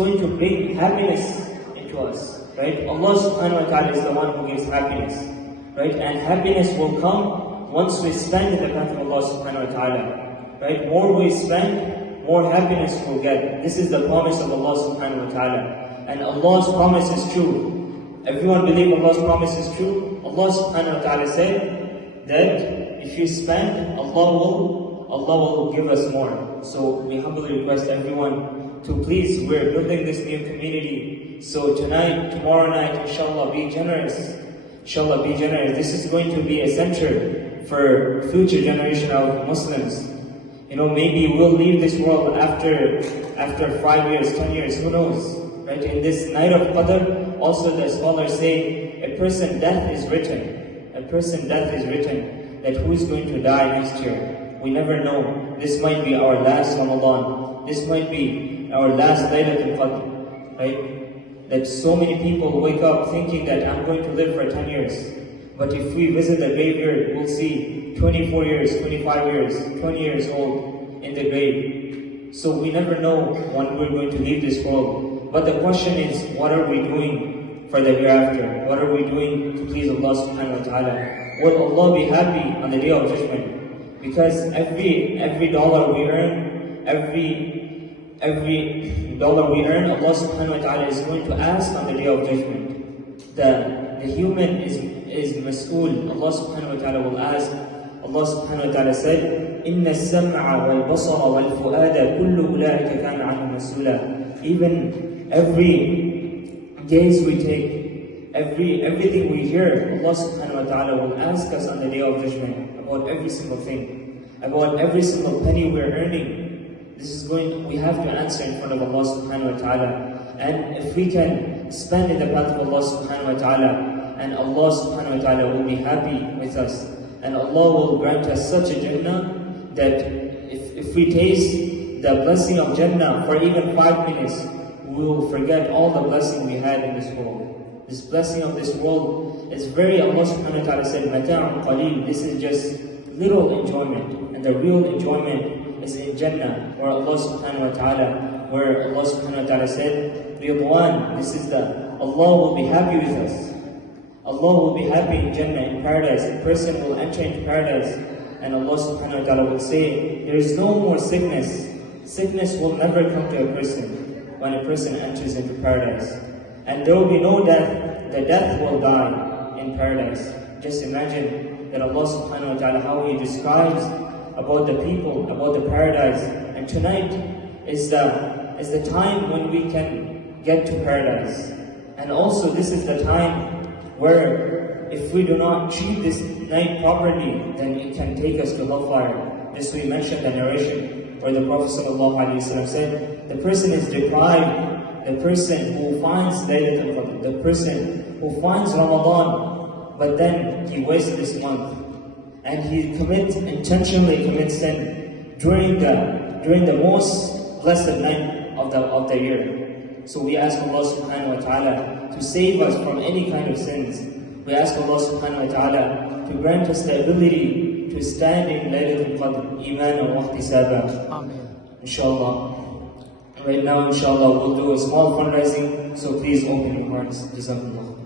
going to bring happiness into us, right? Allah subhanahu wa ta'ala is the one who gives happiness, right? And happiness will come once we spend in the path of Allah subhanahu wa ta'ala, right? More we spend, more happiness we'll get. This is the promise of Allah subhanahu wa ta'ala. And Allah's promise is true. Everyone believe Allah's promise is true? Allah subhanahu wa ta'ala said that if you spend, Allah will give us more. So we humbly request everyone to please, we're building this new community. So tonight, tomorrow night, inshallah, be generous. Inshallah, be generous. This is going to be a center for future generation of Muslims. You know, maybe we'll leave this world after 5 years, 10 years, who knows? Right? In this night of Qadr, also the scholars say, a person death is written. A person death is written, that who is going to die next year. We never know. This might be our last Ramadan. This might be our last Laylatul Qadr. Right? That so many people wake up thinking that I'm going to live for 10 years. But if we visit the graveyard, we'll see 24 years, 25 years, 20 years old in the grave. So we never know when we're going to leave this world. But the question is, what are we doing for the hereafter? What are we doing to please Allah subhanahu wa ta'ala? Will Allah be happy on the Day of Judgment? Because every dollar we earn, every dollar we earn, Allah subhanahu wa ta'ala is going to ask on the Day of Judgment. The human is mas'ul. Allah subhanahu wa ta'ala will ask. Allah subhanahu wa ta'ala said, إِنَّ السَّمْعَ وَالْبَصَرَ وَالْفُؤَادَ كُلُّ أُولَٰئِكَ كَانَ عَنْهُ مَسْئُولًا. Even every gaze we take, everything we hear, Allah subhanahu wa ta'ala will ask us on the Day of Judgment about every single thing, about every single penny we're earning. We have to answer in front of Allah subhanahu wa ta'ala. And if we can spend in the path of Allah subhanahu wa ta'ala, and Allah subhanahu wa ta'ala will be happy with us, and Allah will grant us such a Jannah that if we taste the blessing of Jannah for even 5 minutes, we will forget all the blessing we had in this world. This blessing of this world is very, Allah subhanahu wa ta'ala said, مَتَاعٌ قَلِيلٌ. This is just little enjoyment. And the real enjoyment is in Jannah, where Allah subhanahu wa ta'ala said, Ridwan. This is Allah will be happy with us. Allah will be happy in Jannah, in paradise. A person will enter into paradise, and Allah subhanahu wa ta'ala will say, there is no more sickness. Sickness will never come to a person when a person enters into paradise. And there will be no death. The death will die in paradise. Just imagine that Allah subhanahu wa ta'ala, how He describes about the people, about the paradise. And tonight is the time when we can get to paradise. And also this is the time where if we do not treat this night properly, then it can take us to hellfire. This we mentioned the narration where the Prophet ﷺ said, the person is deprived, the person who finds Laylatul Qadr, the person who finds Ramadan, but then he wastes this month, and he intentionally commits sin during the most blessed night of the year. So we ask Allah subhanahu wa ta'ala to save us from any kind of sins. We ask Allah subhanahu wa ta'ala to grant us the ability to stand in Laylatul Qadr, iman wa ihtisaba. Amen. Inshallah. Right now, inshallah, we'll do a small fundraising, so please open your hearts. Jazakumullah.